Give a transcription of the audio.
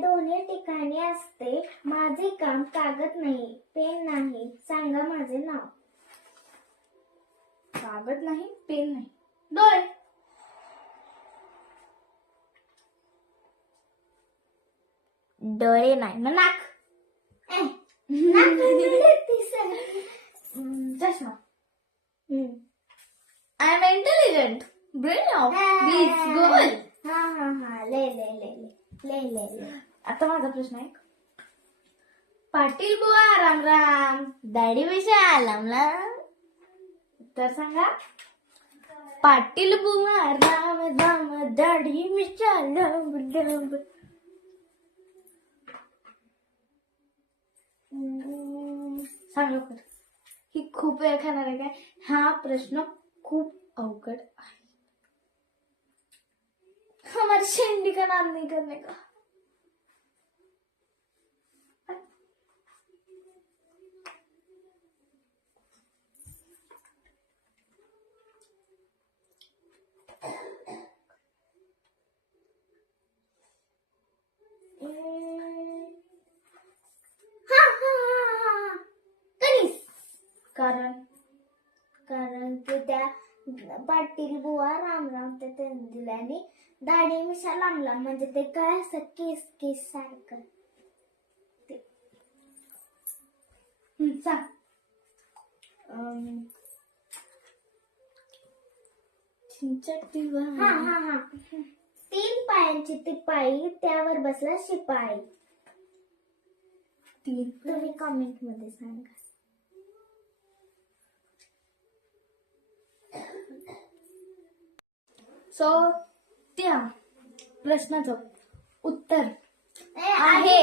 दोन्ही ठिकाणी असते. माझे काम कागद नाही, पेन नाही. सांगा माझे नाव. कागद नाही, पेन नाही, डोळे. डोळे नाही, मग नाक. चष्मा. I am intelligent. Brain of बीच गोल. हा ले. आता माझा प्रश्न आहे. पाटील बुवा राम राम, दाढी मिशा लांब लांब. तर सांगा. पाटील बुवा राम राम, दाढी मिशा लांब लांब. सांग लवकर. ही खूप वेळ खाणार आहे काय? हा प्रश्न खूप अवघड आहे. हमारी शेंडी का नाम नहीं करने का. कारण की त्या पाटील बुवा राम राम ते दिल्याने दाढी मिशा लांब लांब, म्हणजे ते काय असं केस सारखं. सांग. हा 3 पायांची ती पायी, त्यावर बसला शिपाई. तुम्ही कमेंट मध्ये सांगा. सो त्या प्रश्नाचं उत्तर आहे